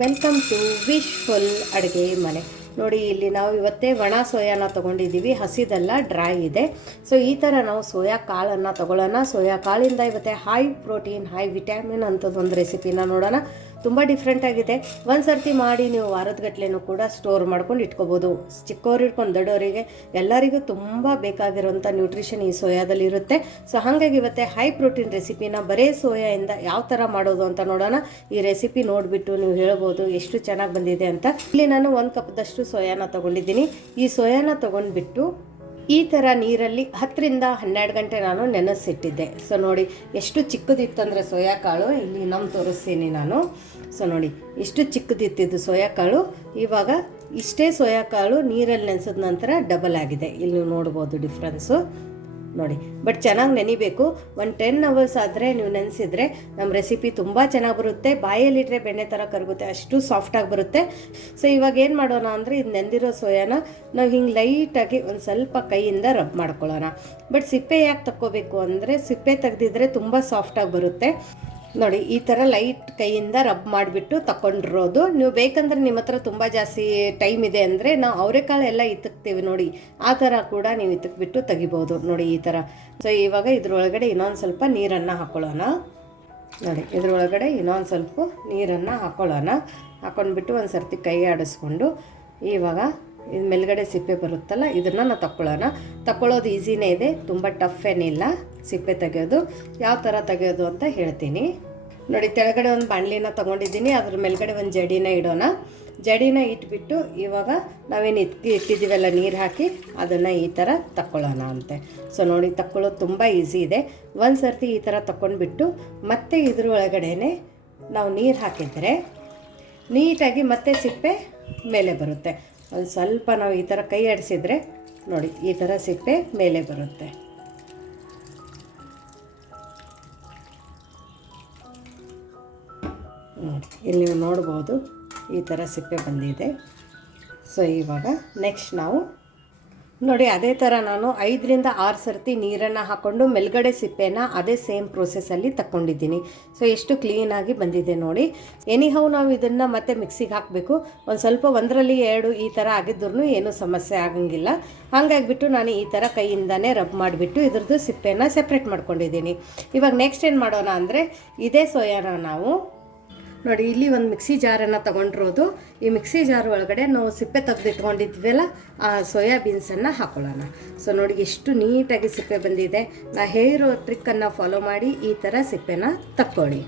Welcome to wishful ಅಡುಗೆ ಮನೆ. ನೋಡಿ, ಇಲ್ಲಿ ನಾವು ಇವತ್ತೇ ಒಣ ಸೋಯಾನ ತೊಗೊಂಡಿದ್ದೀವಿ, ಹಸಿದೆಲ್ಲ ಡ್ರೈ ಇದೆ. ಸೊ ಈ ಥರ ನಾವು ಸೋಯಾ ಕಾಳನ್ನು ತೊಗೊಳ್ಳೋಣ. ಸೋಯಾ ಕಾಳಿಂದ ಇವತ್ತೇ ಹೈ ಪ್ರೋಟೀನ್ ಹೈ ವಿಟಮಿನ್ ಅಂಥದ್ದೊಂದು ರೆಸಿಪಿನ ನೋಡೋಣ. ತುಂಬ ಡಿಫ್ರೆಂಟಾಗಿದೆ. ಒಂದು ಸರ್ತಿ ಮಾಡಿ ನೀವು ವಾರದಗಟ್ಲೆನೂ ಕೂಡ ಸ್ಟೋರ್ ಮಾಡ್ಕೊಂಡು ಇಟ್ಕೋಬೋದು. ಚಿಕ್ಕವ್ರು ಇಟ್ಕೊಂಡು ದೊಡ್ಡವರಿಗೆ ಎಲ್ಲರಿಗೂ ತುಂಬ ಬೇಕಾಗಿರೋಂಥ ನ್ಯೂಟ್ರಿಷನ್ ಈ ಸೋಯಾದಲ್ಲಿ ಇರುತ್ತೆ. ಸೊ ಹಾಗಾಗಿ ಇವತ್ತೇ ಹೈ ಪ್ರೋಟೀನ್ ರೆಸಿಪಿನ ಬರೀ ಸೋಯಾಯಿಂದ ಯಾವ ಥರ ಮಾಡೋದು ಅಂತ ನೋಡೋಣ. ಈ ರೆಸಿಪಿ ನೋಡಿಬಿಟ್ಟು ನೀವು ಹೇಳ್ಬೋದು ಎಷ್ಟು ಚೆನ್ನಾಗಿ ಬಂದಿದೆ ಅಂತ. ಇಲ್ಲಿ ನಾನು 1 ಕಪ್ದಷ್ಟು ಸೋಯಾನ ತೊಗೊಂಡಿದ್ದೀನಿ. ಈ ಸೋಯಾನ ತೊಗೊಂಡ್ಬಿಟ್ಟು ಈ ಥರ ನೀರಲ್ಲಿ 10ರಿಂದ 12 ಗಂಟೆ ನಾನು ನೆನೆಸಿಟ್ಟಿದ್ದೆ. ಸೊ ನೋಡಿ ಎಷ್ಟು ಚಿಕ್ಕದಿತ್ತಂದರೆ ಸೋಯಾ ಕಾಳು, ಇಲ್ಲಿ ತೋರಿಸ್ತೀನಿ ನಾನು. ಸೊ ನೋಡಿ ಇಷ್ಟು ಚಿಕ್ಕದಿತ್ತಿದ್ದು ಸೋಯಾ ಕಾಳು, ಇವಾಗ ಇಷ್ಟೇ ಸೋಯಾ ಕಾಳು ನೀರಲ್ಲಿ ನೆನೆಸಿದ ನಂತರ ಡಬಲ್ ಆಗಿದೆ. ಇಲ್ಲಿ ನೀವು ನೋಡ್ಬೋದು ಡಿಫ್ರೆನ್ಸು ನೋಡಿ. ಬಟ್ ಚೆನ್ನಾಗಿ ನೆನಿಬೇಕು. 10 ಅವರ್ಸ್ ಆದರೆ ನೀವು ನೆನೆಸಿದ್ರೆ ನಮ್ಮ ರೆಸಿಪಿ ತುಂಬ ಚೆನ್ನಾಗಿ ಬರುತ್ತೆ. ಬಾಯಲ್ಲಿಟ್ಟರೆ ಬೆಣ್ಣೆ ಥರ ಕರಗುತ್ತೆ, ಅಷ್ಟು ಸಾಫ್ಟಾಗಿ ಬರುತ್ತೆ. ಸೊ ಇವಾಗ ಏನು ಮಾಡೋಣ ಅಂದರೆ, ಇದು ನೆಂದಿರೋ ಸೋಯಾನ ನಾವು ಹಿಂಗೆ ಲೈಟಾಗಿ ಒಂದು ಸ್ವಲ್ಪ ಕೈಯಿಂದ ರಬ್ ಮಾಡ್ಕೊಳ್ಳೋಣ. ಬಟ್ ಸಿಪ್ಪೆ ಯಾಕೆ ತಕ್ಕೋಬೇಕು ಅಂದರೆ, ಸಿಪ್ಪೆ ತೆಗೆದಿದ್ರೆ ತುಂಬ ಸಾಫ್ಟಾಗಿ ಬರುತ್ತೆ. ನೋಡಿ ಈ ಥರ ಲೈಟ್ ಕೈಯಿಂದ ರಬ್ ಮಾಡಿಬಿಟ್ಟು ತಗೊಂಡಿರೋದು. ನೀವು ಬೇಕಂದ್ರೆ ನಿಮ್ಮ ಹತ್ರ ತುಂಬ ಜಾಸ್ತಿ ಟೈಮ್ ಇದೆ ಅಂದರೆ ನಾವು ಅವರೆಕಾಳು ಎಲ್ಲ ಇತ್ತಕ್ತೀವಿ ನೋಡಿ, ಆ ಥರ ಕೂಡ ನೀವು ಇತ್ತಕ್ಬಿಟ್ಟು ತೆಗಿಬೋದು ನೋಡಿ ಈ ಥರ. ಸೊ ಇವಾಗ ಇದ್ರೊಳಗಡೆ ಇನ್ನೊಂದು ಸ್ವಲ್ಪ ನೀರನ್ನು ಹಾಕ್ಕೊಳ್ಳೋಣ. ನೋಡಿ ಇದ್ರೊಳಗಡೆ ಇನ್ನೊಂದು ಸ್ವಲ್ಪ ನೀರನ್ನು ಹಾಕ್ಕೊಂಡ್ಬಿಟ್ಟು ಒಂದು ಸರ್ತಿ ಕೈ ಆಡಿಸ್ಕೊಂಡು, ಇವಾಗ ಇದು ಮೇಲ್ಗಡೆ ಸಿಪ್ಪೆ ಬರುತ್ತಲ್ಲ ಇದನ್ನು ನಾವು ತಗೊಳ್ಳೋದು ಈಸಿನೇ ಇದೆ, ತುಂಬ ಟಫ್ ಏನಿಲ್ಲ ಸಿಪ್ಪೆ ತೆಗೆಯೋದು. ಯಾವ ಥರ ತೆಗೆಯೋದು ಅಂತ ಹೇಳ್ತೀನಿ ನೋಡಿ. ಕೆಳಗಡೆ ಒಂದು ಬಾಣಲಿನ ತೊಗೊಂಡಿದ್ದೀನಿ, ಅದ್ರ ಮೇಲ್ಗಡೆ ಒಂದು ಜಡಿನ ಇಡೋಣ. ಜಡಿನ ಇಟ್ಬಿಟ್ಟು ಇವಾಗ ನಾವೇನು ಇಟ್ಟಿದ್ದೀವಲ್ಲ ನೀರು ಹಾಕಿ ಅದನ್ನು ಈ ಥರ ತಗೊಳ್ಳೋಣ ಅಂತೆ. ಸೊ ನೋಡಿ ತಗೊಳ್ಳೋದು ತುಂಬ ಈಸಿ ಇದೆ. ಒಂದು ಸರ್ತಿ ಈ ಥರ ತಗೊಂಡ್ಬಿಟ್ಟು ಮತ್ತೆ ಇದ್ರ ಒಳಗಡೆ ನಾವು ನೀರು ಹಾಕಿದರೆ ನೀಟಾಗಿ ಮತ್ತೆ ಸಿಪ್ಪೆ ಮೇಲೆ ಬರುತ್ತೆ. ಒಂದು ಸ್ವಲ್ಪ ನಾವು ಈ ಥರ ಕೈ ಆಡಿಸಿದರೆ ನೋಡಿ ಈ ಥರ ಸಿಪ್ಪೆ ಮೇಲೆ ಬರುತ್ತೆ. ನೋಡಿ ಇಲ್ಲಿ ನೀವು ನೋಡ್ಬೋದು ಈ ಥರ ಸಿಪ್ಪೆ ಬಂದಿದೆ. ಸೊ ಇವಾಗ ನೆಕ್ಸ್ಟ್ ನಾವು ನೋಡಿ ಅದೇ ಥರ ನಾನು 5ರಿಂದ 6 ಸರ್ತಿ ನೀರನ್ನು ಹಾಕ್ಕೊಂಡು ಮೇಲ್ಗಡೆ ಸಿಪ್ಪೆನ ಅದೇ ಸೇಮ್ ಪ್ರೋಸೆಸ್ಸಲ್ಲಿ ತಗೊಂಡಿದ್ದೀನಿ. ಸೊ ಎಷ್ಟು ಕ್ಲೀನಾಗಿ ಬಂದಿದೆ ನೋಡಿ. ಎನಿಹೌ ನಾವು ಇದನ್ನು ಮತ್ತೆ ಮಿಕ್ಸಿಗೆ ಹಾಕಬೇಕು. ಒಂದು ಸ್ವಲ್ಪ 1ರಲ್ಲಿ 2 ಈ ಥರ ಆಗಿದ್ರೂ ಏನೂ ಸಮಸ್ಯೆ ಆಗಂಗಿಲ್ಲ. ಹಾಗಾಗಿಬಿಟ್ಟು ನಾನು ಈ ಥರ ಕೈಯಿಂದನೇ ರಬ್ ಮಾಡಿಬಿಟ್ಟು ಇದ್ರದ್ದು ಸಿಪ್ಪೆನ ಸೆಪ್ರೇಟ್ ಮಾಡ್ಕೊಂಡಿದ್ದೀನಿ. ಇವಾಗ ನೆಕ್ಸ್ಟ್ ಏನು ಮಾಡೋಣ ಅಂದರೆ, ಇದೇ ಸೋಯಾನ ನಾವು ನೋಡಿ ಇಲ್ಲಿ ಒಂದು ಮಿಕ್ಸಿ ಜಾರನ್ನು ತೊಗೊಂಡಿರೋದು. ಈ ಮಿಕ್ಸಿ ಜಾರ್ ಒಳಗಡೆ ನಾವು ಸಿಪ್ಪೆ ತೆಗೆದಿಟ್ಕೊಂಡಿದ್ವಲ್ಲ ಆ ಸೋಯಾಬೀನ್ಸನ್ನು ಹಾಕ್ಕೊಳ್ಳೋಣ. ಸೊ ನೋಡಿ ಎಷ್ಟು ನೀಟಾಗಿ ಸಿಪ್ಪೆ ಬಂದಿದೆ. ನಾ ಹೇಳಿರೋ ಟ್ರಿಕ್ಕನ್ನು ಫಾಲೋ ಮಾಡಿ ಈ ಥರ ಸಿಪ್ಪೆನ ತಕ್ಕೊಳ್ಳಿ.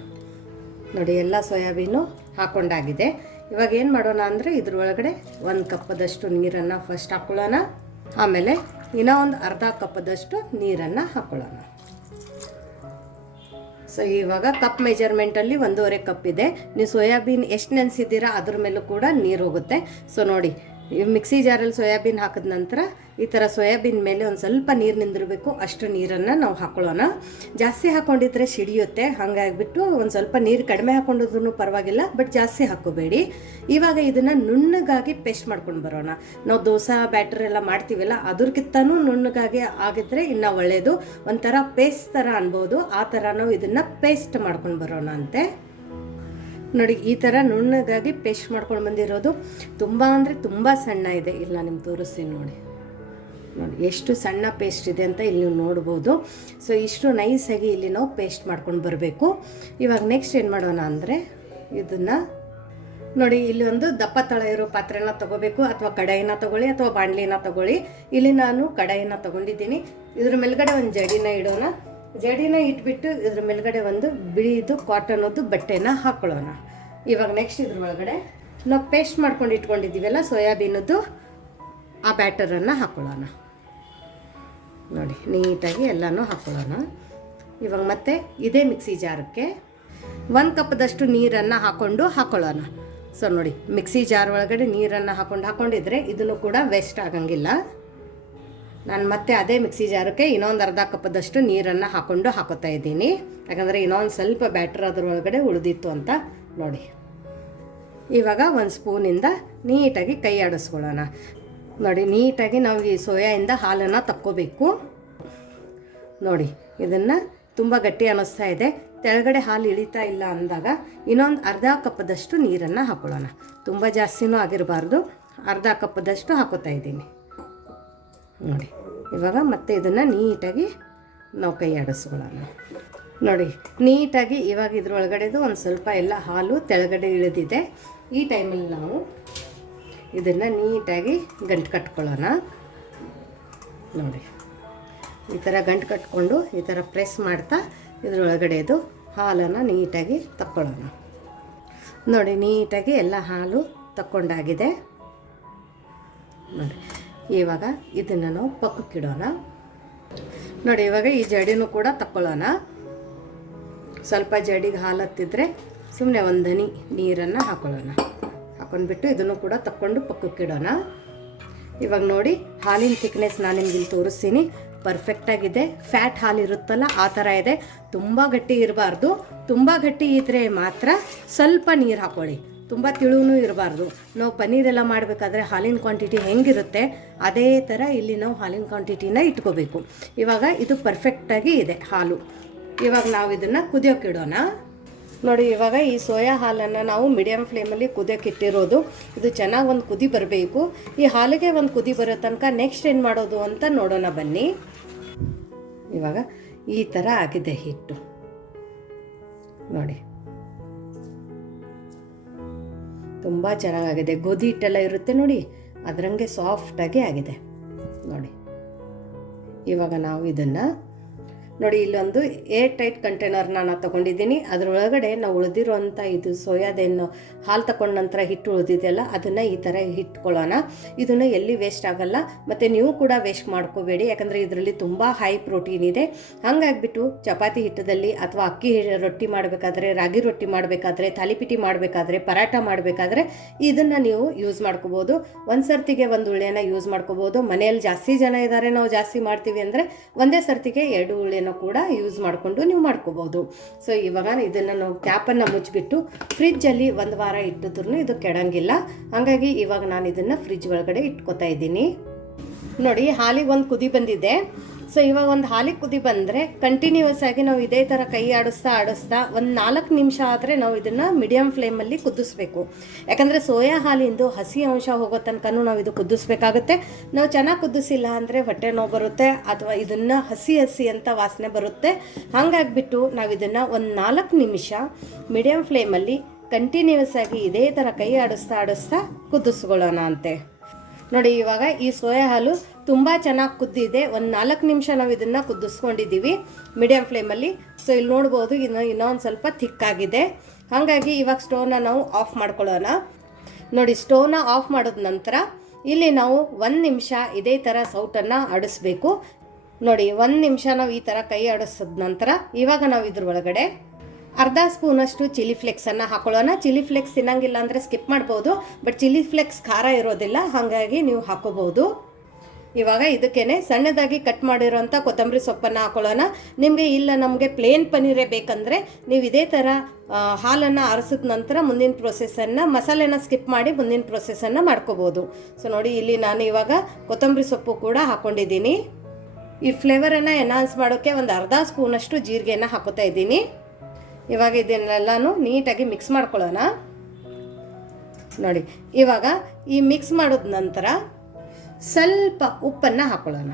ನೋಡಿ ಎಲ್ಲ ಸೋಯಾಬೀನು ಹಾಕ್ಕೊಂಡಾಗಿದೆ. ಇವಾಗ ಏನು ಮಾಡೋಣ ಅಂದರೆ, ಇದ್ರೊಳಗಡೆ 1 ಕಪ್ಪದಷ್ಟು ನೀರನ್ನು ಫಸ್ಟ್ ಹಾಕ್ಕೊಳ್ಳೋಣ. ಆಮೇಲೆ ಇನ್ನೂ ಒಂದು ಅರ್ಧ ಕಪ್ಪದಷ್ಟು ನೀರನ್ನು ಹಾಕ್ಕೊಳ್ಳೋಣ. ಸೊ ಇವಾಗ ಕಪ್ ಮೆಜರ್ಮೆಂಟಲ್ಲಿ 1.5 ಕಪ್ ಇದೆ. ನೀವು ಸೋಯಾಬೀನ್ ಎಷ್ಟು ನೆನೆಸಿದ್ದೀರಾ ಅದ್ರ ಮೇಲೂ ಕೂಡ ನೀರು ಹೋಗುತ್ತೆ. ಸೊ ನೋಡಿ ಈ ಮಿಕ್ಸಿ ಜಾರಲ್ಲಿ ಸೋಯಾಬೀನ್ ಹಾಕಿದ ನಂತರ ಈ ಥರ ಸೋಯಾಬೀನ್ ಮೇಲೆ ಒಂದು ಸ್ವಲ್ಪ ನೀರು ನಿಂದಿರಬೇಕು, ಅಷ್ಟು ನೀರನ್ನು ನಾವು ಹಾಕ್ಕೊಳ್ಳೋಣ. ಜಾಸ್ತಿ ಹಾಕ್ಕೊಂಡಿದ್ರೆ ಸಿಡಿಯುತ್ತೆ, ಹಾಗಾಗಿಬಿಟ್ಟು ಒಂದು ಸ್ವಲ್ಪ ನೀರು ಕಡಿಮೆ ಹಾಕ್ಕೊಂಡಿದ್ರು ಪರವಾಗಿಲ್ಲ, ಬಟ್ ಜಾಸ್ತಿ ಹಾಕ್ಕೋಬೇಡಿ. ಇವಾಗ ಇದನ್ನು ನುಣ್ಣಗಾಗಿ ಪೇಸ್ಟ್ ಮಾಡ್ಕೊಂಡು ಬರೋಣ. ನಾವು ದೋಸೆ ಬ್ಯಾಟರ್ ಎಲ್ಲ ಮಾಡ್ತೀವಲ್ಲ ಅದ್ರಕ್ಕಿಂತನೂ ನುಣ್ಣಗಾಗಿ ಆಗಿದ್ರೆ ಇನ್ನೂ ಒಳ್ಳೆಯದು. ಒಂಥರ ಪೇಸ್ಟ್ ಥರ ಅನ್ಬೋದು, ಆ ಥರ ನಾವು ಇದನ್ನು ಪೇಸ್ಟ್ ಮಾಡ್ಕೊಂಡು ಬರೋಣ ಅಂತೆ. ನೋಡಿ ಈ ಥರ ನುಣ್ಣಗಾಗಿ ಪೇಸ್ಟ್ ಮಾಡ್ಕೊಂಡು ಬಂದಿರೋದು. ತುಂಬ ಅಂದರೆ ತುಂಬ ಸಣ್ಣ ಇದೆ. ಇಲ್ಲಿ ನಾನು ನಿಮ್ಗೆ ತೋರಿಸ್ತೀನಿ ನೋಡಿ. ನೋಡಿ ಎಷ್ಟು ಸಣ್ಣ ಪೇಸ್ಟ್ ಇದೆ ಅಂತ ಇಲ್ಲಿ ನೀವು ನೋಡ್ಬೋದು. ಸೊ ಇಷ್ಟು ನೈಸಾಗಿ ಇಲ್ಲಿ ನಾವು ಪೇಸ್ಟ್ ಮಾಡ್ಕೊಂಡು ಬರಬೇಕು. ಇವಾಗ ನೆಕ್ಸ್ಟ್ ಏನು ಮಾಡೋಣ ಅಂದರೆ, ಇದನ್ನು ನೋಡಿ ಇಲ್ಲಿ ಒಂದು ದಪ್ಪ ತಳ ಇರೋ ಪಾತ್ರೆನ ತೊಗೋಬೇಕು, ಅಥವಾ ಕಡಾಯಿನ ತೊಗೊಳ್ಳಿ ಅಥವಾ ಬಾಣಲಿನ ತೊಗೊಳ್ಳಿ. ಇಲ್ಲಿ ನಾನು ಕಡಾಯಿನ ತೊಗೊಂಡಿದ್ದೀನಿ. ಇದ್ರ ಮೇಲ್ಗಡೆ ಒಂದು ಜಡಿನ ಇಡೋಣ. ಜಡಿನ ಇಟ್ಬಿಟ್ಟು ಇದ್ರ ಮೇಲ್ಗಡೆ ಒಂದು ಬಿಳಿದು ಕಾಟನದ್ದು ಬಟ್ಟೆನ ಹಾಕ್ಕೊಳ್ಳೋಣ. ಇವಾಗ ನೆಕ್ಸ್ಟ್ ಇದ್ರ ಒಳಗಡೆ ನಾವು ಪೇಸ್ಟ್ ಮಾಡ್ಕೊಂಡು ಇಟ್ಕೊಂಡಿದ್ದೀವಲ್ಲ ಸೋಯಾಬೀನದ್ದು ಆ ಬ್ಯಾಟರನ್ನು ಹಾಕ್ಕೊಳ್ಳೋಣ. ನೋಡಿ ನೀಟಾಗಿ ಎಲ್ಲನೂ ಹಾಕ್ಕೊಳ್ಳೋಣ. ಇವಾಗ ಮತ್ತೆ ಇದೇ ಮಿಕ್ಸಿ ಜಾರಕ್ಕೆ 1 ಕಪ್ದಷ್ಟು ನೀರನ್ನು ಹಾಕ್ಕೊಳ್ಳೋಣ. ಸೊ ನೋಡಿ ಮಿಕ್ಸಿ ಜಾರ್ ಒಳಗಡೆ ನೀರನ್ನು ಹಾಕೊಂಡಿದ್ರೆ ಇದನ್ನು ಕೂಡ ವೇಸ್ಟ್ ಆಗಂಗಿಲ್ಲ. ನಾನು ಮತ್ತೆ ಅದೇ ಮಿಕ್ಸಿ ಜಾರಕ್ಕೆ ಇನ್ನೊಂದು ಅರ್ಧ ಕಪ್ಪದಷ್ಟು ನೀರನ್ನು ಹಾಕೋತಾ ಇದ್ದೀನಿ, ಯಾಕಂದರೆ ಇನ್ನೊಂದು ಸ್ವಲ್ಪ ಬ್ಯಾಟರ್ ಅದರೊಳಗಡೆ ಉಳಿದಿತ್ತು ಅಂತ. ನೋಡಿ ಇವಾಗ 1 ಸ್ಪೂನಿಂದ ನೀಟಾಗಿ ಕೈ ಆಡಿಸ್ಕೊಳ್ಳೋಣ. ನೋಡಿ ನೀಟಾಗಿ ನಾವು ಈ ಸೋಯಾಯಿಂದ ಹಾಲನ್ನು ತಕ್ಕೋಬೇಕು. ನೋಡಿ ಇದನ್ನು ತುಂಬ ಗಟ್ಟಿ ಅನ್ನಿಸ್ತಾ ಇದೆ, ತೆಳಗಡೆ ಹಾಲು ಇಳಿತಾ ಇಲ್ಲ ಅಂದಾಗ ಇನ್ನೊಂದು ಅರ್ಧ ಕಪ್ಪದಷ್ಟು ನೀರನ್ನು ಹಾಕೊಳ್ಳೋಣ. ತುಂಬ ಜಾಸ್ತಿನೂ ಆಗಿರಬಾರ್ದು, ಅರ್ಧ ಕಪ್ಪದಷ್ಟು ಹಾಕೋತಾ ಇದ್ದೀನಿ ನೋಡಿ. ಇವಾಗ ಮತ್ತೆ ಇದನ್ನು ನೀಟಾಗಿ ನಾವು ಕೈ ಆಡಿಸ್ಕೊಳ್ಳೋಣ ನೋಡಿ. ನೀಟಾಗಿ ಇವಾಗ ಇದ್ರೊಳಗಡೆದು ಒಂದು ಸ್ವಲ್ಪ ಎಲ್ಲ ಹಾಲು ತೆಳಗಡೆ ಇಳಿದಿದೆ. ಈ ಟೈಮಲ್ಲಿ ನಾವು ಇದನ್ನು ನೀಟಾಗಿ ಗಂಟು ಕಟ್ಕೊಳ್ಳೋಣ ನೋಡಿ. ಈ ಥರ ಗಂಟು ಕಟ್ಕೊಂಡು ಈ ಥರ ಪ್ರೆಸ್ ಮಾಡ್ತಾ ಇದರೊಳಗಡೆದು ಹಾಲನ್ನು ನೀಟಾಗಿ ತಕ್ಕೊಳ್ಳೋಣ ನೋಡಿ. ನೀಟಾಗಿ ಎಲ್ಲ ಹಾಲು ತಕ್ಕೊಂಡಾಗಿದೆ ನೋಡಿ. ಇವಾಗ ಇದನ್ನು ನಾವು ಪಕ್ಕಕ್ಕಿಡೋಣ ನೋಡಿ. ಇವಾಗ ಈ ಜಡಿನೂ ಕೂಡ ತಕ್ಕೊಳ್ಳೋಣ. ಸ್ವಲ್ಪ ಜಡಿಗೆ ಹಾಲು ಹತ್ತಿದ್ರೆ ಸುಮ್ಮನೆ ಒಂದು ಹನಿ ನೀರನ್ನು ಹಾಕೊಳ್ಳೋಣ. ಹಾಕೊಂಡ್ಬಿಟ್ಟು ಇದನ್ನು ಕೂಡ ತಕ್ಕೊಂಡು ಪಕ್ಕಕ್ಕಿಡೋಣ. ಇವಾಗ ನೋಡಿ ಹಾಲಿನ ಥಿಕ್ನೆಸ್ ನಾನು ನಿಮ್ಗೆ ಇಲ್ಲಿ ತೋರಿಸ್ತೀನಿ. ಪರ್ಫೆಕ್ಟಾಗಿದೆ. ಫ್ಯಾಟ್ ಹಾಲು ಇರುತ್ತಲ್ಲ ಆ ಥರ ಇದೆ. ತುಂಬ ಗಟ್ಟಿ ಇರಬಾರ್ದು. ತುಂಬ ಗಟ್ಟಿ ಇದ್ದರೆ ಮಾತ್ರ ಸ್ವಲ್ಪ ನೀರು ಹಾಕ್ಕೊಳ್ಳಿ. ತುಂಬ ತಿಳುವೂ ಇರಬಾರ್ದು. ನಾವು ಪನ್ನೀರೆಲ್ಲ ಮಾಡಬೇಕಾದ್ರೆ ಹಾಲಿನ ಕ್ವಾಂಟಿಟಿ ಹೆಂಗಿರುತ್ತೆ ಅದೇ ಥರ ಇಲ್ಲಿ ನಾವು ಹಾಲಿನ ಕ್ವಾಂಟಿಟಿನ ಇಟ್ಕೋಬೇಕು. ಇವಾಗ ಇದು ಪರ್ಫೆಕ್ಟಾಗಿ ಇದೆ ಹಾಲು. ಇವಾಗ ನಾವು ಇದನ್ನು ಕುದಿಯೋಕ್ಕಿಡೋಣ ನೋಡಿ. ಇವಾಗ ಈ ಸೋಯಾ ಹಾಲನ್ನು ನಾವು ಮೀಡಿಯಮ್ ಫ್ಲೇಮಲ್ಲಿ ಕುದಿಯೋಕೆ ಇಟ್ಟಿರೋದು. ಇದು ಚೆನ್ನಾಗಿ ಒಂದು ಕುದಿ ಬರಬೇಕು. ಈ ಹಾಲಿಗೆ ಒಂದು ಕುದಿ ಬರೋ ತನಕ ನೆಕ್ಸ್ಟ್ ಏನು ಮಾಡೋದು ಅಂತ ನೋಡೋಣ ಬನ್ನಿ. ಇವಾಗ ಈ ಥರ ಆಗಿದೆ ಹಿಟ್ಟು ನೋಡಿ. ತುಂಬ ಚೆನ್ನಾಗಾಗಿದೆ. ಗೋಧಿ ಹಿಟ್ಟೆಲ್ಲ ಇರುತ್ತೆ ನೋಡಿ, ಅದರಂಗೆ ಸಾಫ್ಟಾಗಿ ಆಗಿದೆ ನೋಡಿ. ಇವಾಗ ನಾವು ಇದನ್ನು ನೋಡಿ ಇಲ್ಲೊಂದು ಏರ್ ಟೈಟ್ ಕಂಟೈನರ್ನ ನಾನು ತೊಗೊಂಡಿದ್ದೀನಿ. ಅದರೊಳಗಡೆ ನಾವು ಉಳಿದಿರೋಂಥ ಇದು ಸೋಯಾದೇನು ಹಾಲು ತಗೊಂಡ ನಂತರ ಹಿಟ್ಟು ಉಳಿದಿದೆಯಲ್ಲ ಅದನ್ನು ಈ ಥರ ಇಟ್ಕೊಳ್ಳೋಣ. ಇದನ್ನು ಎಲ್ಲಿ ವೇಸ್ಟ್ ಆಗೋಲ್ಲ. ಮತ್ತು ನೀವು ಕೂಡ ವೇಸ್ಟ್ ಮಾಡ್ಕೋಬೇಡಿ, ಯಾಕಂದರೆ ಇದರಲ್ಲಿ ತುಂಬ ಹೈ ಪ್ರೋಟೀನ್ ಇದೆ. ಹಾಗಾಗಿಬಿಟ್ಟು ಚಪಾತಿ ಹಿಟ್ಟದಲ್ಲಿ ಅಥವಾ ಅಕ್ಕಿ ರೊಟ್ಟಿ ಮಾಡಬೇಕಾದ್ರೆ, ರಾಗಿ ರೊಟ್ಟಿ ಮಾಡಬೇಕಾದ್ರೆ, ತಾಲಿಪಿಟಿ ಮಾಡಬೇಕಾದ್ರೆ, ಪರಾಟ ಮಾಡಬೇಕಾದ್ರೆ ಇದನ್ನು ನೀವು ಯೂಸ್ ಮಾಡ್ಕೋಬೋದು. ಒಂದು ಸರ್ತಿಗೆ ಒಂದು ಉಳ್ಳೆನ ಯೂಸ್ ಮಾಡ್ಕೋಬೋದು. ಮನೆಯಲ್ಲಿ ಜಾಸ್ತಿ ಜನ ಇದ್ದಾರೆ, ನಾವು ಜಾಸ್ತಿ ಮಾಡ್ತೀವಿ ಅಂದರೆ ಒಂದೇ ಸರ್ತಿಗೆ 2 ಉಳ್ಳೆನ ಕೂಡ ಯೂಸ್ ಮಾಡಿಕೊಂಡು ನೀವು ಮಾಡ್ಕೋಬಹುದು. ಸೊ ಇವಾಗ ಇದನ್ನು ನಾವು ಕ್ಯಾಪನ್ನು ಮುಚ್ಚಿಬಿಟ್ಟು ಫ್ರಿಜ್ಜಲ್ಲಿ 1 ವಾರ ಇಟ್ಟಿದ್ರು ಇದು ಕೆಡಂಗಿಲ್ಲ. ಹಾಗಾಗಿ ಇವಾಗ ನಾನು ಇದನ್ನು ಫ್ರಿಜ್ ಒಳಗಡೆ ಇಟ್ಕೋತಾ ಇದ್ದೀನಿ ನೋಡಿ. ಹಾಲಿಗೆ ಒಂದು ಕುದಿ ಬಂದಿದೆ. ಸೊ ಇವಾಗ ಒಂದು ಹಾಲಿಗೆ ಕುದಿ ಬಂದರೆ ಕಂಟಿನ್ಯೂಸ್ ಆಗಿ ನಾವು ಇದೇ ಥರ ಕೈ ಆಡಿಸ್ತಾ ಒಂದು 4 ನಿಮಿಷ ಆದರೆ ನಾವು ಇದನ್ನು ಮೀಡಿಯಮ್ ಫ್ಲೇಮಲ್ಲಿ ಕುದಿಸ್ಬೇಕು. ಯಾಕಂದರೆ ಸೋಯಾ ಹಾಲಿಂದು ಹಸಿ ಅಂಶ ಹೋಗೋ ತನಕನೂ ನಾವು ಇದು ಕುದಿಸ್ಬೇಕಾಗುತ್ತೆ. ನಾವು ಚೆನ್ನಾಗಿ ಕುದಿಸಿಲ್ಲ ಅಂದರೆ ಹೊಟ್ಟೆ ನೋವು ಬರುತ್ತೆ ಅಥವಾ ಇದನ್ನು ಹಸಿ ಅಂತ ವಾಸನೆ ಬರುತ್ತೆ. ಹಾಗಾಗಿಬಿಟ್ಟು ನಾವು ಇದನ್ನು ಒಂದು 4 ನಿಮಿಷ ಮೀಡಿಯಮ್ ಫ್ಲೇಮಲ್ಲಿ ಕಂಟಿನ್ಯೂಸ್ ಆಗಿ ಇದೇ ಥರ ಕೈ ಆಡಿಸ್ತಾ ಕುದಿಸ್ಕೊಳ್ಳೋಣ ಅಂತೆ ನೋಡಿ. ಇವಾಗ ಈ ಸೋಯಾ ಹಾಲು ತುಂಬ ಚೆನ್ನಾಗಿ ಕುದ್ದಿದೆ. ಒಂದು 4 ನಿಮಿಷ ನಾವು ಇದನ್ನು ಕುದಿಸ್ಕೊಂಡಿದ್ದೀವಿ ಮೀಡಿಯಮ್ ಫ್ಲೇಮಲ್ಲಿ. ಸೊ ಇಲ್ಲಿ ನೋಡ್ಬೋದು ಇನ್ನೊಂದು ಸ್ವಲ್ಪ ಥಿಕ್ಕಾಗಿದೆ. ಹಾಗಾಗಿ ಇವಾಗ ಸ್ಟೋವ್ನ ನಾವು ಆಫ್ ಮಾಡ್ಕೊಳ್ಳೋಣ ನೋಡಿ. ಸ್ಟೋವ್ನ ಆಫ್ ಮಾಡಿದ ನಂತರ ಇಲ್ಲಿ ನಾವು 1 ನಿಮಿಷ ಇದೇ ಥರ ಸೌಟನ್ನು ಆಡಿಸ್ಬೇಕು ನೋಡಿ. 1 ನಿಮಿಷ ನಾವು ಈ ಥರ ಕೈ ಆಡಿಸಿದ ನಂತರ ಇವಾಗ ನಾವು ಇದ್ರ ಒಳಗಡೆ ಅರ್ಧ ಸ್ಪೂನಷ್ಟು ಚಿಲ್ಲಿ ಫ್ಲೇಕ್ಸನ್ನು ಹಾಕೊಳ್ಳೋಣ. ಚಿಲ್ಲಿ ಫ್ಲೇಕ್ಸ್ ತಿನ್ನಂಗಿಲ್ಲ ಅಂದರೆ ಸ್ಕಿಪ್ ಮಾಡ್ಬೋದು, ಬಟ್ ಚಿಲ್ಲಿ ಫ್ಲೇಕ್ಸ್ ಖಾರ ಇರೋದಿಲ್ಲ, ಹಾಗಾಗಿ ನೀವು ಹಾಕೋಬೋದು. ಇವಾಗ ಇದಕ್ಕೇ ಸಣ್ಣದಾಗಿ ಕಟ್ ಮಾಡಿರೋಂಥ ಕೊತ್ತಂಬರಿ ಸೊಪ್ಪನ್ನು ಹಾಕೊಳ್ಳೋಣ. ನಿಮಗೆ ಇಲ್ಲ ನಮಗೆ ಪ್ಲೇನ್ ಪನ್ನೀರೇ ಬೇಕಂದರೆ ನೀವು ಇದೇ ಥರ ಹಾಲನ್ನು ಆರಿಸಿದ ನಂತರ ಮುಂದಿನ ಪ್ರೊಸೆಸನ್ನು ಮಸಾಲೆನ ಸ್ಕಿಪ್ ಮಾಡಿ ಮುಂದಿನ ಪ್ರೊಸೆಸನ್ನು ಮಾಡ್ಕೋಬೋದು. ಸೊ ನೋಡಿ ಇಲ್ಲಿ ನಾನು ಇವಾಗ ಕೊತ್ತಂಬರಿ ಸೊಪ್ಪು ಕೂಡ ಹಾಕ್ಕೊಂಡಿದ್ದೀನಿ. ಈ ಫ್ಲೇವರನ್ನು ಎನ್ಹಾನ್ಸ್ ಮಾಡೋಕ್ಕೆ ಒಂದು ಅರ್ಧ ಸ್ಪೂನಷ್ಟು ಜೀರಿಗೆನ ಹಾಕೋತಾ ಇದ್ದೀನಿ. ಇವಾಗ ಇದನ್ನೆಲ್ಲನೂ ನೀಟಾಗಿ ಮಿಕ್ಸ್ ಮಾಡ್ಕೊಳ್ಳೋಣ ನೋಡಿ. ಇವಾಗ ಈ ಮಿಕ್ಸ್ ಮಾಡಿದ ನಂತರ ಸ್ವಲ್ಪ ಉಪ್ಪನ್ನು ಹಾಕ್ಕೊಳ್ಳೋಣ.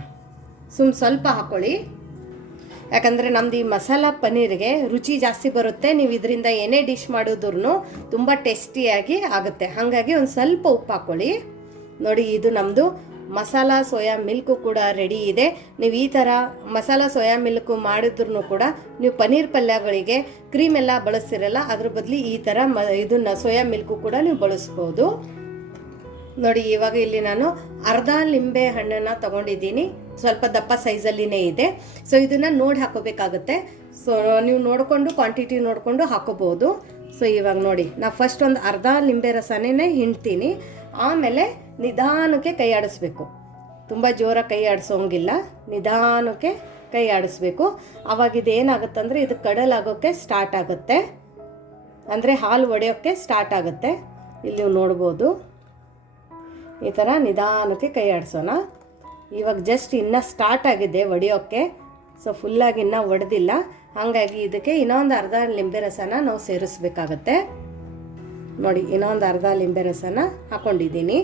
ಸ್ವಲ್ಪ ಹಾಕ್ಕೊಳ್ಳಿ, ಯಾಕಂದರೆ ನಮ್ಮದು ಈ ಮಸಾಲ ಪನ್ನೀರಿಗೆ ರುಚಿ ಜಾಸ್ತಿ ಬರುತ್ತೆ. ನೀವು ಇದರಿಂದ ಏನೇ ಡಿಶ್ ಮಾಡಿದ್ರೂ ತುಂಬ ಟೇಸ್ಟಿಯಾಗಿ ಆಗುತ್ತೆ. ಹಾಗಾಗಿ ಒಂದು ಸ್ವಲ್ಪ ಉಪ್ಪು ಹಾಕ್ಕೊಳ್ಳಿ ನೋಡಿ. ಇದು ನಮ್ಮದು ಮಸಾಲ ಸೋಯಾ ಮಿಲ್ಕು ಕೂಡ ರೆಡಿ ಇದೆ. ನೀವು ಈ ಥರ ಮಸಾಲ ಸೋಯಾ ಮಿಲ್ಕು ಮಾಡಿದ್ರೂ ಕೂಡ ನೀವು ಪನ್ನೀರ್ ಪಲ್ಯಗಳಿಗೆ ಕ್ರೀಮ್ ಎಲ್ಲ ಬಳಸ್ತಿರಲ್ಲ, ಅದ್ರ ಬದಲು ಈ ಥರ ಇದನ್ನು ಸೋಯಾ ಮಿಲ್ಕು ಕೂಡ ನೀವು ಬಳಸ್ಬೋದು ನೋಡಿ. ಇವಾಗ ಇಲ್ಲಿ ನಾನು ಅರ್ಧ ಲಿಂಬೆ ಹಣ್ಣನ್ನು ತೊಗೊಂಡಿದ್ದೀನಿ. ಸ್ವಲ್ಪ ದಪ್ಪ ಸೈಜಲ್ಲಿನೇ ಇದೆ. ಸೊ ಇದನ್ನು ನೋಡಿ ಹಾಕೋಬೇಕಾಗುತ್ತೆ. ಸೊ ನೀವು ನೋಡಿಕೊಂಡು ಕ್ವಾಂಟಿಟಿ ನೋಡಿಕೊಂಡು ಹಾಕೋಬೋದು. ಸೊ ಇವಾಗ ನೋಡಿ ನಾನು ಫಸ್ಟ್ ಒಂದು ಅರ್ಧ ಲಿಂಬೆ ರಸನೇ ಹಿಂಡ್ತೀನಿ. ಆಮೇಲೆ ನಿಧಾನಕ್ಕೆ ಕೈ ಆಡಿಸ್ಬೇಕು. ತುಂಬ ಜೋರಾಗಿ ಕೈ ಆಡಿಸೋಂಗಿಲ್ಲ, ನಿಧಾನಕ್ಕೆ ಕೈ ಆಡಿಸ್ಬೇಕು. ಆವಾಗ ಇದೇನಾಗುತ್ತಂದರೆ ಇದು ಕಡಲಾಗೋಕ್ಕೆ ಸ್ಟಾರ್ಟ್ ಆಗುತ್ತೆ, ಅಂದರೆ ಹಾಲು ಒಡೆಯೋಕ್ಕೆ ಸ್ಟಾರ್ಟ್ ಆಗುತ್ತೆ. ಇಲ್ಲಿ ನೀವು ನೋಡ್ಬೋದು ಈ ಥರ ನಿಧಾನಕ್ಕೆ ಕೈ ಆಡಿಸೋಣ. ಇವಾಗ ಜಸ್ಟ್ ಇನ್ನೂ ಸ್ಟಾರ್ಟ್ ಆಗಿದೆ ಒಡೆಯೋಕ್ಕೆ. ಸೊ ಫುಲ್ಲಾಗಿ ಇನ್ನೂ ಒಡೆದಿಲ್ಲ. ಹಾಗಾಗಿ ಇದಕ್ಕೆ ಇನ್ನೊಂದು ಅರ್ಧ ಲಿಂಬೆ ರಸನ ನಾವು ಸೇರಿಸ್ಬೇಕಾಗತ್ತೆ. ನೋಡಿ, ಇನ್ನೊಂದು ಅರ್ಧ ಲಿಂಬೆ ರಸನ ಹಾಕ್ಕೊಂಡಿದ್ದೀನಿ.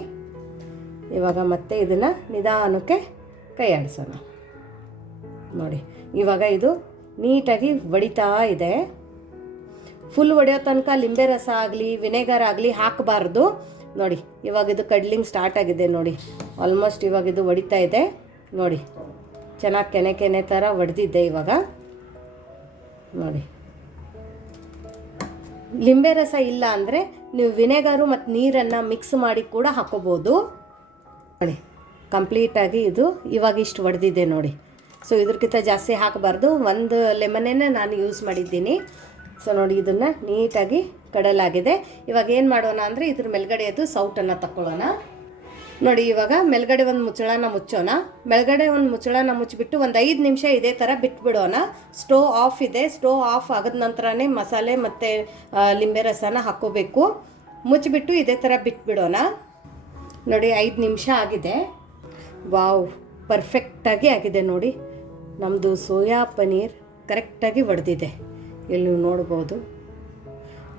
ಇವಾಗ ಮತ್ತೆ ಇದನ್ನು ನಿಧಾನಕ್ಕೆ ಕೈ ಆಡಿಸೋಣ. ನೋಡಿ, ಇವಾಗ ಇದು ನೀಟಾಗಿ ಒಡಿತಾ ಇದೆ. ಫುಲ್ ಒಡೆಯೋ ತನಕ ಲಿಂಬೆ ರಸ ಆಗಲಿ ವಿನೆಗರ್ ಆಗಲಿ ಹಾಕಬಾರ್ದು. ನೋಡಿ, ಇವಾಗ ಇದು ಕಡ್ಲಿಂಗ್ ಸ್ಟಾರ್ಟ್ ಆಗಿದೆ. ನೋಡಿ, ಆಲ್ಮೋಸ್ಟ್ ಇವಾಗ ಇದು ಒಡಿತಾ ಇದೆ. ನೋಡಿ, ಚೆನ್ನಾಗಿ ಕೆನೆ ಕೆನೆ ಥರ ಒಡೆದಿದ್ದೆ ಇವಾಗ. ನೋಡಿ, ಲಿಂಬೆ ರಸ ಇಲ್ಲ ಅಂದರೆ ನೀವು ವಿನೆಗರು ಮತ್ತು ನೀರನ್ನು ಮಿಕ್ಸ್ ಮಾಡಿ ಕೂಡ ಹಾಕೋಬೋದು. ನೋಡಿ, ಕಂಪ್ಲೀಟಾಗಿ ಇದು ಇವಾಗ ಇಷ್ಟು ಒಡೆದಿದೆ ನೋಡಿ. ಸೊ ಇದ್ರಕ್ಕಿಂತ ಜಾಸ್ತಿ ಹಾಕಬಾರ್ದು. ಒಂದು ಲೆಮನ್ನೇ ನಾನು ಯೂಸ್ ಮಾಡಿದ್ದೀನಿ. ಸೊ ನೋಡಿ, ಇದನ್ನು ನೀಟಾಗಿ ಕಡಲಾಗಿದೆ. ಇವಾಗ ಏನು ಮಾಡೋಣ ಅಂದರೆ ಇದ್ರ ಮೇಲ್ಗಡೆಯದು ಸೌಟನ್ನು ತಗೊಳ್ಳೋಣ. ನೋಡಿ, ಇವಾಗ ಮೇಲ್ಗಡೆ ಒಂದು ಮುಚ್ಚಳನ ಮುಚ್ಚೋಣ. ಮೇಲ್ಗಡೆ ಒಂದು ಮುಚ್ಚಳನ ಮುಚ್ಚಿಬಿಟ್ಟು ಒಂದು 5 ನಿಮಿಷ ಇದೇ ಥರ ಬಿಟ್ಬಿಡೋಣ. ಸ್ಟೋವ್ ಆಫ್ ಇದೆ. ಸ್ಟೋವ್ ಆಫ್ ಆಗಿದ ನಂತರನೇ ಮಸಾಲೆ ಮತ್ತು ಲಿಂಬೆ ರಸನ ಹಾಕ್ಕೋಬೇಕು. ಮುಚ್ಚಿಬಿಟ್ಟು ಇದೇ ಥರ ಬಿಟ್ಬಿಡೋಣ. ನೋಡಿ, 5 ನಿಮಿಷ ಆಗಿದೆ. ವಾವ್, ಪರ್ಫೆಕ್ಟಾಗಿ ಆಗಿದೆ ನೋಡಿ. ನಮ್ಮದು ಸೋಯಾ ಪನ್ನೀರ್ ಕರೆಕ್ಟಾಗಿ ಒಡೆದಿದೆ. ಇಲ್ಲಿ ನೀವು ನೋಡ್ಬೋದು,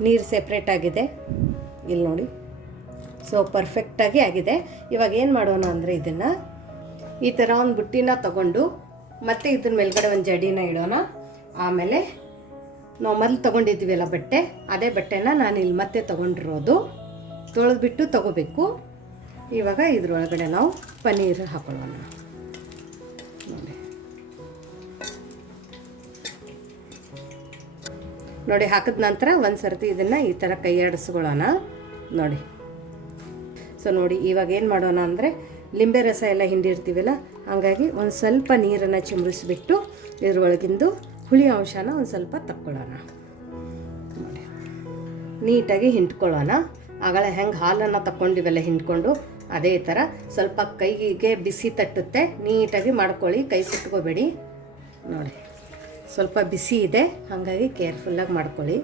ನೀರು ಸೆಪ್ರೇಟ್ ಆಗಿದೆ. ಇಲ್ಲಿ ನೋಡಿ, ಸೊ ಪರ್ಫೆಕ್ಟಾಗಿ ಆಗಿದೆ. ಇವಾಗ ಏನು ಮಾಡೋಣ ಅಂದರೆ ಇದನ್ನು ಈ ಥರ ಒಂದು ಬುಟ್ಟಿನ ತಗೊಂಡು ಮತ್ತೆ ಇದ್ರ ಮೇಲ್ಗಡೆ ಒಂದು ಜಡಿನ ಇಡೋಣ. ಆಮೇಲೆ ನಾವು ಮೊದಲು ತೊಗೊಂಡಿದ್ದೀವಲ್ಲ ಬಟ್ಟೆ, ಅದೇ ಬಟ್ಟೆನ ನಾನು ಇಲ್ಲಿ ಮತ್ತೆ ತೊಗೊಂಡಿರೋದು. ತೊಳೆದ್ಬಿಟ್ಟು ತೊಗೋಬೇಕು. ಇವಾಗ ಇದ್ರೊಳಗಡೆ ನಾವು ಪನ್ನೀರ್ ಹಾಕೊಳ್ಳೋಣ. ನೋಡಿ, ಹಾಕಿದ ನಂತರ ಒಂದು ಸರ್ತಿ ಇದನ್ನು ಈ ಥರ ಕೈ ಆಡಿಸ್ಕೊಳ್ಳೋಣ. ನೋಡಿ, ಸೊ ನೋಡಿ, ಇವಾಗ ಏನು ಮಾಡೋಣ ಅಂದರೆ ಲಿಂಬೆ ರಸ ಎಲ್ಲ ಹಿಂಡಿರ್ತೀವಲ್ಲ, ಹಾಗಾಗಿ ಒಂದು ಸ್ವಲ್ಪ ನೀರನ್ನು ಚಿಮ್ರಿಸ್ಬಿಟ್ಟು ಇದ್ರೊಳಗಿಂದು ಹುಳಿ ಅಂಶನ ಒಂದು ಸ್ವಲ್ಪ ತಕ್ಕೊಳ್ಳೋಣ. ನೋಡಿ, ನೀಟಾಗಿ ಹಿಂಡ್ಕೊಳ್ಳೋಣ. ಆಗಳೇ ಹೆಂಗೆ ಹಾಲನ್ನು ತಕ್ಕೊಂಡಿವೆಲ್ಲ ಹಿಂಡ್ಕೊಂಡು ಅದೇ ಥರ ಸ್ವಲ್ಪ ಕೈಗೆ ಬಿಸಿ ತಟ್ಟುತ್ತೆ. ನೀಟಾಗಿ ಮಾಡ್ಕೊಳ್ಳಿ, ಕೈ ಸುಟ್ಕೋಬೇಡಿ. ನೋಡಿ, ಸ್ವಲ್ಪ ಬಿಸಿ ಇದೆ, ಹಾಗಾಗಿ ಕೇರ್ಫುಲ್ಲಾಗಿ ಮಾಡ್ಕೊಳ್ಳಿ.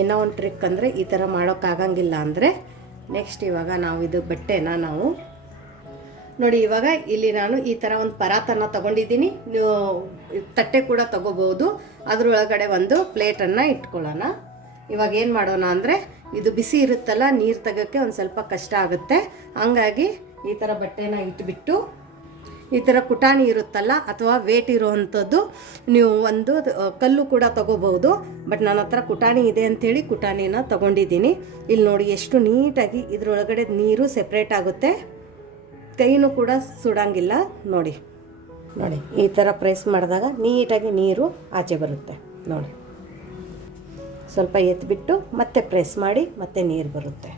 ಏನೋ ಒಂದು ಟ್ರಿಕ್ ಅಂದರೆ ಈ ಥರ ಮಾಡೋಕ್ಕಾಗಂಗಿಲ್ಲ ಅಂದರೆ ನೆಕ್ಸ್ಟ್ ಇವಾಗ ನಾವು ಇದು ಬಟ್ಟೆನ ನಾವು ನೋಡಿ, ಇವಾಗ ಇಲ್ಲಿ ನಾನು ಈ ಥರ ಒಂದು ಪರಾತನ ತೊಗೊಂಡಿದ್ದೀನಿ. ನೀವು ತಟ್ಟೆ ಕೂಡ ತೊಗೋಬೋದು. ಅದರೊಳಗಡೆ ಒಂದು ಪ್ಲೇಟನ್ನು ಇಟ್ಕೊಳ್ಳೋಣ. ಇವಾಗ ಏನು ಮಾಡೋಣ ಅಂದರೆ ಇದು ಬಿಸಿ ಇರುತ್ತಲ್ಲ, ನೀರು ತೆಗೋಕ್ಕೆ ಒಂದು ಸ್ವಲ್ಪ ಕಷ್ಟ ಆಗುತ್ತೆ. ಹಂಗಾಗಿ ಈ ಥರ ಬಟ್ಟೆನ ಇಟ್ಬಿಟ್ಟು ಈ ಥರ ಕುಟಾಣಿ ಇರುತ್ತಲ್ಲ ಅಥವಾ ವೇಟ್ ಇರೋವಂಥದ್ದು ನೀವು ಒಂದು ಕಲ್ಲು ಕೂಡ ತೊಗೋಬೋದು. ಬಟ್ ನನ್ನ ಹತ್ರ ಕುಟಾಣಿ ಇದೆ ಅಂಥೇಳಿ ಕುಟಾಣಿನ ತೊಗೊಂಡಿದ್ದೀನಿ. ಇಲ್ಲಿ ನೋಡಿ, ಎಷ್ಟು ನೀಟಾಗಿ ಇದರೊಳಗಡೆ ನೀರು ಸೆಪ್ರೇಟ್ ಆಗುತ್ತೆ. ಕೈನೂ ಕೂಡ ಸುಡಂಗಿಲ್ಲ. ನೋಡಿ ನೋಡಿ, ಈ ಥರ ಪ್ರೆಸ್ ಮಾಡಿದಾಗ ನೀಟಾಗಿ ನೀರು ಆಚೆ ಬರುತ್ತೆ. ನೋಡಿ, ಸ್ವಲ್ಪ ಎತ್ಬಿಟ್ಟು ಮತ್ತೆ ಪ್ರೆಸ್ ಮಾಡಿ ಮತ್ತೆ ನೀರು ಬರುತ್ತೆ.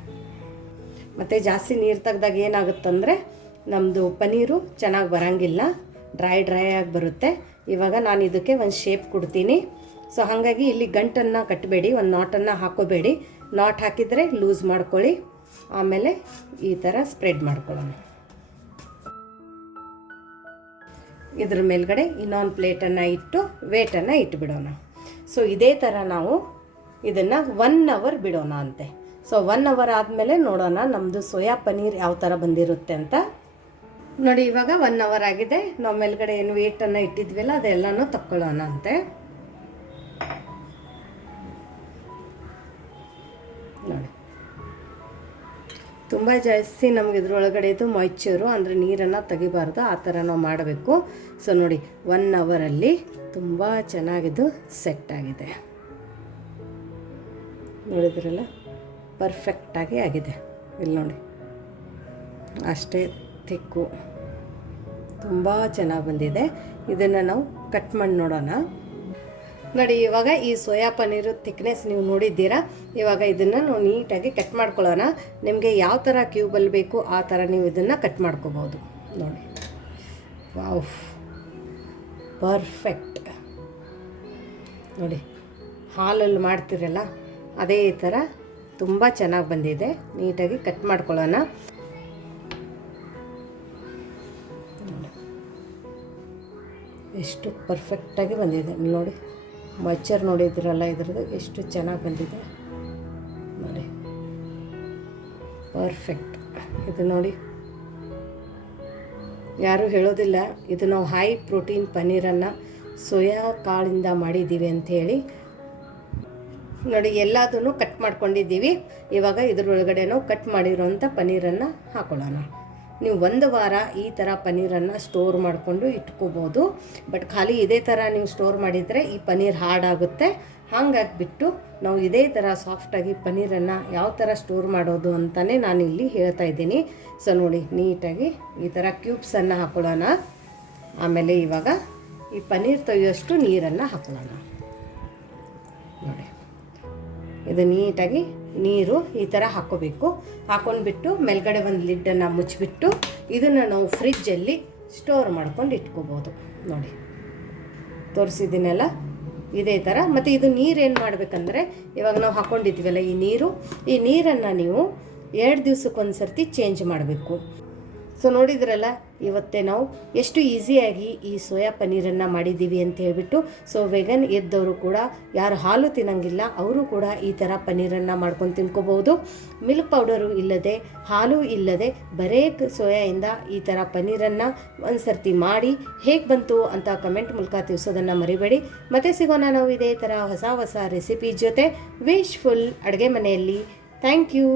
ಮತ್ತು ಜಾಸ್ತಿ ನೀರು ತೆಗ್ದಾಗ ಏನಾಗುತ್ತಂದರೆ ನಮ್ಮದು ಪನ್ನೀರು ಚೆನ್ನಾಗಿ ಬರೋಂಗಿಲ್ಲ, ಡ್ರೈ ಆಗಿ ಬರುತ್ತೆ. ಇವಾಗ ನಾನು ಇದಕ್ಕೆ ಒಂದು ಶೇಪ್ ಕೊಡ್ತೀನಿ. ಸೊ ಹಾಗಾಗಿ ಇಲ್ಲಿ ಗಂಟನ್ನು ಕಟ್ಟಬೇಡಿ, ಒಂದು ನಾಟನ್ನು ಹಾಕೋಬೇಡಿ. ನಾಟ್ ಹಾಕಿದರೆ ಲೂಸ್ ಮಾಡ್ಕೊಳ್ಳಿ. ಆಮೇಲೆ ಈ ಥರ ಸ್ಪ್ರೆಡ್ ಮಾಡ್ಕೊಳ್ಳೋಣ. ಇದ್ರ ಮೇಲ್ಗಡೆ ಇನ್ನೊಂದು ಪ್ಲೇಟನ್ನು ಇಟ್ಟು ವೇಟನ್ನು ಇಟ್ಬಿಡೋಣ. ಸೊ ಇದೇ ಥರ ನಾವು ಇದನ್ನು 1 ಅವರ್ ಬಿಡೋಣ ಅಂತೆ. ಸೊ 1 ಅವರ್ ಆದಮೇಲೆ ನೋಡೋಣ ನಮ್ಮದು ಸೋಯಾ ಪನ್ನೀರ್ ಯಾವ ಥರ ಬಂದಿರುತ್ತೆ ಅಂತ. ನೋಡಿ, ಇವಾಗ 1 ಅವರ್ ಆಗಿದೆ. ನಾವು ಮೇಲ್ಗಡೆ ಏನು ವೇಟನ್ನು ಇಟ್ಟಿದ್ವಲ್ಲ ಅದೆಲ್ಲನೂ ತಕ್ಕೊಳ್ಳೋಣ ಅಂತೆ. ನೋಡಿ, ತುಂಬ ಜಾಸ್ತಿ ನಮಗೆ ಇದ್ರೊಳಗಡೆ ಇದು ಮಾಯ್ಚರು ಅಂದರೆ ನೀರನ್ನು ತೆಗಿಬಾರ್ದು, ಆ ಥರ ನಾವು ಮಾಡಬೇಕು. ಸೊ ನೋಡಿ, 1 ಅವರಲ್ಲಿ ತುಂಬ ಚೆನ್ನಾಗಿದು ಸೆಟ್ ಆಗಿದೆ. ನೋಡಿದ್ರಲ್ಲ, ಪರ್ಫೆಕ್ಟಾಗಿ ಆಗಿದೆ. ಇಲ್ಲಿ ನೋಡಿ, ಅಷ್ಟೇ ತಿಕ್ಕು, ತುಂಬ ಚೆನ್ನಾಗಿ ಬಂದಿದೆ. ಇದನ್ನು ನಾವು ಕಟ್ ಮಾಡಿ ನೋಡೋಣ. ನೋಡಿ, ಇವಾಗ ಈ ಸೋಯಾ ಪನ್ನೀರು ಥಿಕ್ನೆಸ್ ನೀವು ನೋಡಿದ್ದೀರಾ. ಇವಾಗ ಇದನ್ನು ನಾವು ನೀಟಾಗಿ ಕಟ್ ಮಾಡ್ಕೊಳ್ಳೋಣ. ನಿಮಗೆ ಯಾವ ಥರ ಕ್ಯೂಬಲ್ಲಿ ಬೇಕು ಆ ಥರ ನೀವು ಇದನ್ನು ಕಟ್ ಮಾಡ್ಕೋಬೋದು. ನೋಡಿ, ವಾವ್, ಪರ್ಫೆಕ್ಟ್. ನೋಡಿ, ಹಾಲಲ್ಲಿ ಮಾಡ್ತಿರಲ್ಲ ಅದೇ ಥರ ತುಂಬ ಚೆನ್ನಾಗಿ ಬಂದಿದೆ. ನೀಟಾಗಿ ಕಟ್ ಮಾಡ್ಕೊಳ್ಳೋಣ. ಎಷ್ಟು ಪರ್ಫೆಕ್ಟಾಗಿ ಬಂದಿದೆ ನೋಡಿ. ಮಚ್ಚರ್ ನೋಡಿದ್ರಲ್ಲ ಇದ್ರದ್ದು ಎಷ್ಟು ಚೆನ್ನಾಗಿ ಬಂದಿದೆ ನೋಡಿ, ಪರ್ಫೆಕ್ಟ್. ಇದು ನೋಡಿ, ಯಾರೂ ಹೇಳೋದಿಲ್ಲ ಇದು ನಾವು ಹೈ ಪ್ರೋಟೀನ್ ಪನ್ನೀರನ್ನು ಸೋಯಾ ಕಾಳಿಂದ ಮಾಡಿದ್ದೀವಿ ಅಂಥೇಳಿ. ನೋಡಿ ಎಲ್ಲದನ್ನು ಕಟ್ ಮಾಡ್ಕೊಂಡಿದ್ದೀವಿ. ಇವಾಗ ಇದ್ರೊಳಗಡೆ ನಾವು ಕಟ್ ಮಾಡಿರೋಂಥ ಪನ್ನೀರನ್ನು ಹಾಕೊಳ್ಳೋಣ. ನೀವು ಒಂದು ವಾರ ಈ ಥರ ಪನ್ನೀರನ್ನು ಸ್ಟೋರ್ ಮಾಡಿಕೊಂಡು ಇಟ್ಕೋಬೋದು. ಬಟ್ ಖಾಲಿ ಇದೇ ಥರ ನೀವು ಸ್ಟೋರ್ ಮಾಡಿದರೆ ಈ ಪನ್ನೀರ್ ಹಾರ್ಡಾಗುತ್ತೆ. ಹಾಗಾಗಿಬಿಟ್ಟು ನಾವು ಇದೇ ಥರ ಸಾಫ್ಟಾಗಿ ಪನ್ನೀರನ್ನು ಯಾವ ಥರ ಸ್ಟೋರ್ ಮಾಡೋದು ಅಂತಲೇ ನಾನು ಇಲ್ಲಿ ಹೇಳ್ತಾ ಇದ್ದೀನಿ. ಸೊ ನೋಡಿ, ನೀಟಾಗಿ ಈ ಥರ ಕ್ಯೂಬ್ಸನ್ನು ಹಾಕೊಳ್ಳೋಣ. ಆಮೇಲೆ ಇವಾಗ ಈ ಪನ್ನೀರ್ ತೊಯ್ಯೋಷ್ಟು ನೀರನ್ನು ಹಾಕೊಳ್ಳೋಣ. ನೋಡಿ, ಇದು ನೀಟಾಗಿ ನೀರು ಈ ಥರ ಹಾಕ್ಕೋಬೇಕು. ಹಾಕ್ಕೊಂಡ್ಬಿಟ್ಟು ಮೇಲ್ಗಡೆ ಒಂದು ಲಿಡ್ಡನ್ನು ಮುಚ್ಚಿಬಿಟ್ಟು ಇದನ್ನು ನಾವು ಫ್ರಿಜ್ಜಲ್ಲಿ ಸ್ಟೋರ್ ಮಾಡ್ಕೊಂಡು ಇಟ್ಕೋಬೋದು. ನೋಡಿ ತೋರಿಸಿದ್ದೀನಲ್ಲ, ಇದೇ ಥರ. ಮತ್ತು ಇದು ನೀರೇನು ಮಾಡಬೇಕಂದ್ರೆ, ಇವಾಗ ನಾವು ಹಾಕ್ಕೊಂಡಿದ್ದೀವಲ್ಲ ಈ ನೀರನ್ನು ನೀವು 2 ದಿವಸಕ್ಕೊಂದು ಸರ್ತಿ ಚೇಂಜ್ ಮಾಡಬೇಕು. ಸೊ ನೋಡಿದ್ರಲ್ಲ, ಇವತ್ತೇ ನಾವು ಎಷ್ಟು ಈಸಿಯಾಗಿ ಈ ಸೋಯಾ ಪನ್ನೀರನ್ನು ಮಾಡಿದ್ದೀವಿ ಅಂತ ಹೇಳ್ಬಿಟ್ಟು. ಸೊ ವೆಗನ್ ಇದ್ದವರು ಕೂಡ, ಯಾರು ಹಾಲು ತಿನ್ನಂಗಿಲ್ಲ ಅವರು ಕೂಡ ಈ ಥರ ಪನ್ನೀರನ್ನು ಮಾಡ್ಕೊಂಡು ತಿನ್ಕೋಬೋದು. ಮಿಲ್ಕ್ ಪೌಡರು ಇಲ್ಲದೆ, ಹಾಲು ಇಲ್ಲದೆ, ಬರೇ ಸೋಯಾಯಿಂದ ಈ ಥರ ಪನ್ನೀರನ್ನು ಒಂದು ಸರ್ತಿ ಮಾಡಿ ಹೇಗೆ ಬಂತು ಅಂತ ಕಮೆಂಟ್ ಮೂಲಕ ತಿಳಿಸೋದನ್ನು ಮರಿಬೇಡಿ. ಮತ್ತೆ ಸಿಗೋಣ ನಾವು ಇದೇ ಥರ ಹೊಸ ರೆಸಿಪಿ ಜೊತೆ ವಿಶ್ಫುಲ್ ಅಡುಗೆ ಮನೆಯಲ್ಲಿ. Thank you.